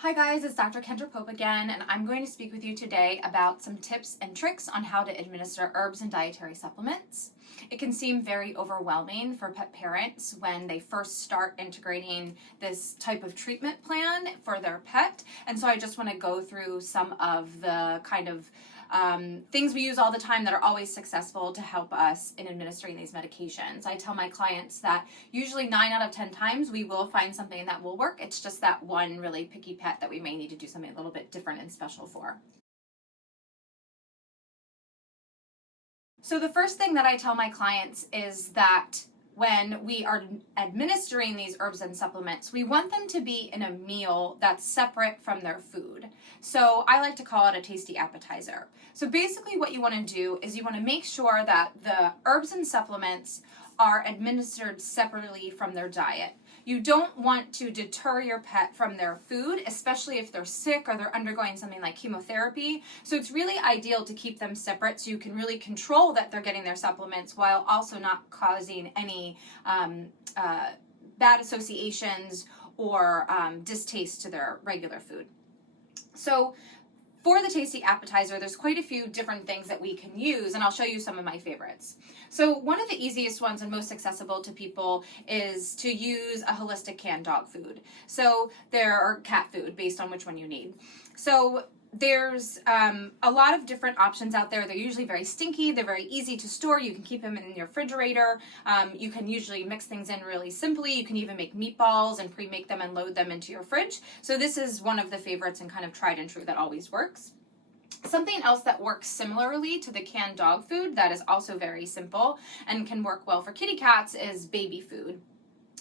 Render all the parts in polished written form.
Hi guys, it's Dr. Kendra Pope again, and I'm going to speak with you today about some tips and tricks on how to administer herbs and dietary supplements. It can seem very overwhelming for pet parents when they first start integrating this type of treatment plan for their pet, and so I just want to go through some of the kind of things we use all the time that are always successful to help us in administering these medications. I tell my clients that usually 9 out of 10 times we will find something that will work. It's just that one really picky pet that we may need to do something a little bit different and special for. So the first thing that I tell my clients is that when we are administering these herbs and supplements, we want them to be in a meal that's separate from their food. So I like to call it a tasty appetizer. So basically what you want to do is you want to make sure that the herbs and supplements are administered separately from their diet. You don't want to deter your pet from their food, especially if they're sick or they're undergoing something like chemotherapy. So it's really ideal to keep them separate so you can really control that they're getting their supplements while also not causing any bad associations or distaste to their regular food. So for the tasty appetizer, there's quite a few different things that we can use, and I'll show you some of my favorites. So one of the easiest ones and most accessible to people is to use a holistic canned dog food. So or cat food, based on which one you need. So there's a lot of different options out there. They're usually very stinky. They're very easy to store. You can keep them in your refrigerator. You can usually mix things in really simply. You can even make meatballs and pre-make them and load them into your fridge. So this is one of the favorites and kind of tried and true that always works. Something else that works similarly to the canned dog food that is also very simple and can work well for kitty cats is baby food.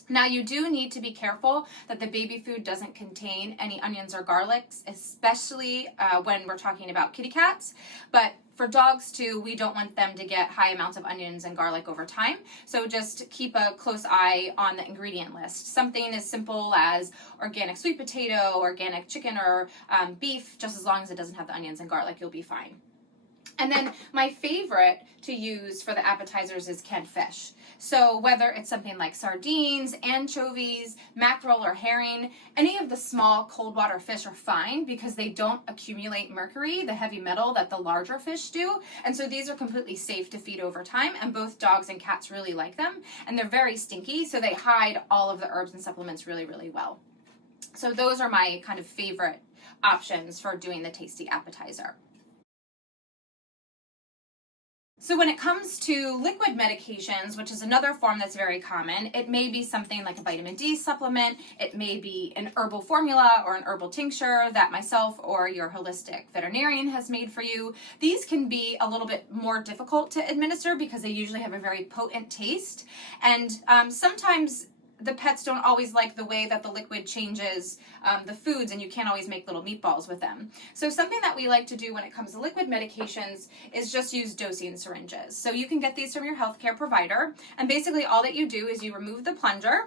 Now you do need to be careful that the baby food doesn't contain any onions or garlics, especially when we're talking about kitty cats. But for dogs too, we don't want them to get high amounts of onions and garlic over time. So just keep a close eye on the ingredient list. Something as simple as organic sweet potato, organic chicken, or beef, just as long as it doesn't have the onions and garlic, you'll be fine. And then my favorite to use for the appetizers is canned fish. So whether it's something like sardines, anchovies, mackerel, or herring, any of the small cold water fish are fine because they don't accumulate mercury, the heavy metal that the larger fish do. And so these are completely safe to feed over time, and both dogs and cats really like them. And they're very stinky, so they hide all of the herbs and supplements really, really well. So those are my kind of favorite options for doing the tasty appetizer. So when it comes to liquid medications, which is another form that's very common, it may be something like a vitamin D supplement, it may be an herbal formula or an herbal tincture that myself or your holistic veterinarian has made for you. These can be a little bit more difficult to administer because they usually have a very potent taste, and sometimes the pets don't always like the way that the liquid changes the foods, and you can't always make little meatballs with them. So something that we like to do when it comes to liquid medications is just use dosing syringes. So you can get these from your healthcare provider, and basically all that you do is you remove the plunger,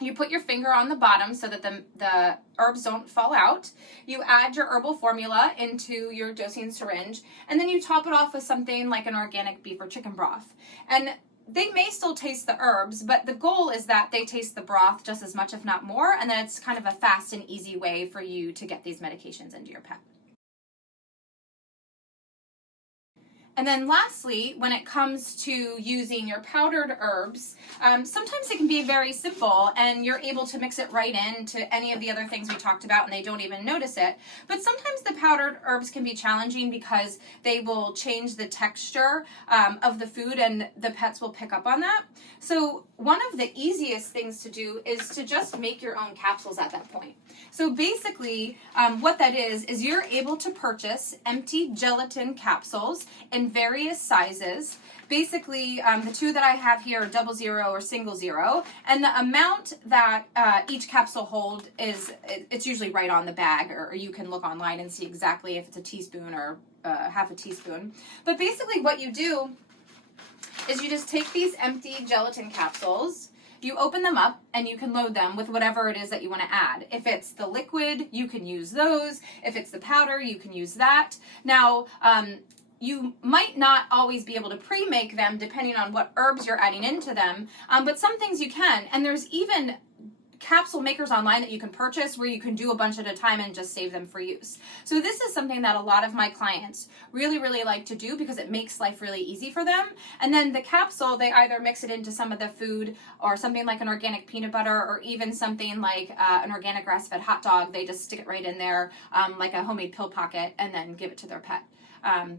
you put your finger on the bottom so that the herbs don't fall out. You add your herbal formula into your dosing syringe, and then you top it off with something like an organic beef or chicken broth. And they may still taste the herbs, but the goal is that they taste the broth just as much, if not more, and then it's kind of a fast and easy way for you to get these medications into your pet. And then lastly, when it comes to using your powdered herbs, sometimes it can be very simple and you're able to mix it right into any of the other things we talked about and they don't even notice it. But sometimes the powdered herbs can be challenging because they will change the texture of the food and the pets will pick up on that. So one of the easiest things to do is to just make your own capsules at that point. So basically what that is you're able to purchase empty gelatin capsules in various sizes. Basically, the two that I have here are 00 or single 0, and the amount that each capsule holds it's usually right on the bag, or you can look online and see exactly if it's a teaspoon or half a teaspoon. But basically what you do is you just take these empty gelatin capsules, you open them up, and you can load them with whatever it is that you want to add. If it's the liquid, you can use those. If it's the powder, you can use that. Now, you might not always be able to pre-make them depending on what herbs you're adding into them, but some things you can. And there's even capsule makers online that you can purchase where you can do a bunch at a time and just save them for use. So this is something that a lot of my clients really, really like to do because it makes life really easy for them. And then the capsule, they either mix it into some of the food or something like an organic peanut butter, or even something like an organic grass-fed hot dog. They just stick it right in there like a homemade pill pocket and then give it to their pet.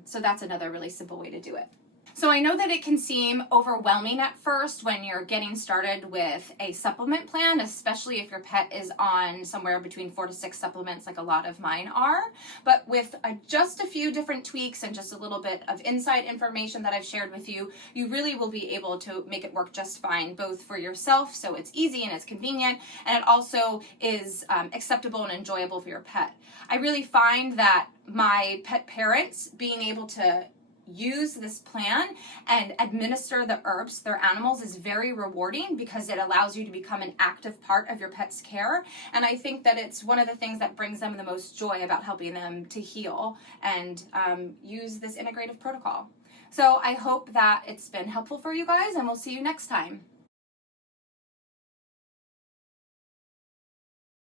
So that's another really simple way to do it. So I know that it can seem overwhelming at first when you're getting started with a supplement plan, especially if your pet is on somewhere between 4 to 6 supplements like a lot of mine are. But with just a few different tweaks and just a little bit of inside information that I've shared with you, you really will be able to make it work just fine, both for yourself, so it's easy and it's convenient, and it also is acceptable and enjoyable for your pet. I really find that my pet parents being able to use this plan and administer the herbs to their animals is very rewarding because it allows you to become an active part of your pet's care. And I think that it's one of the things that brings them the most joy about helping them to heal and use this integrative protocol. So I hope that it's been helpful for you guys, and we'll see you next time.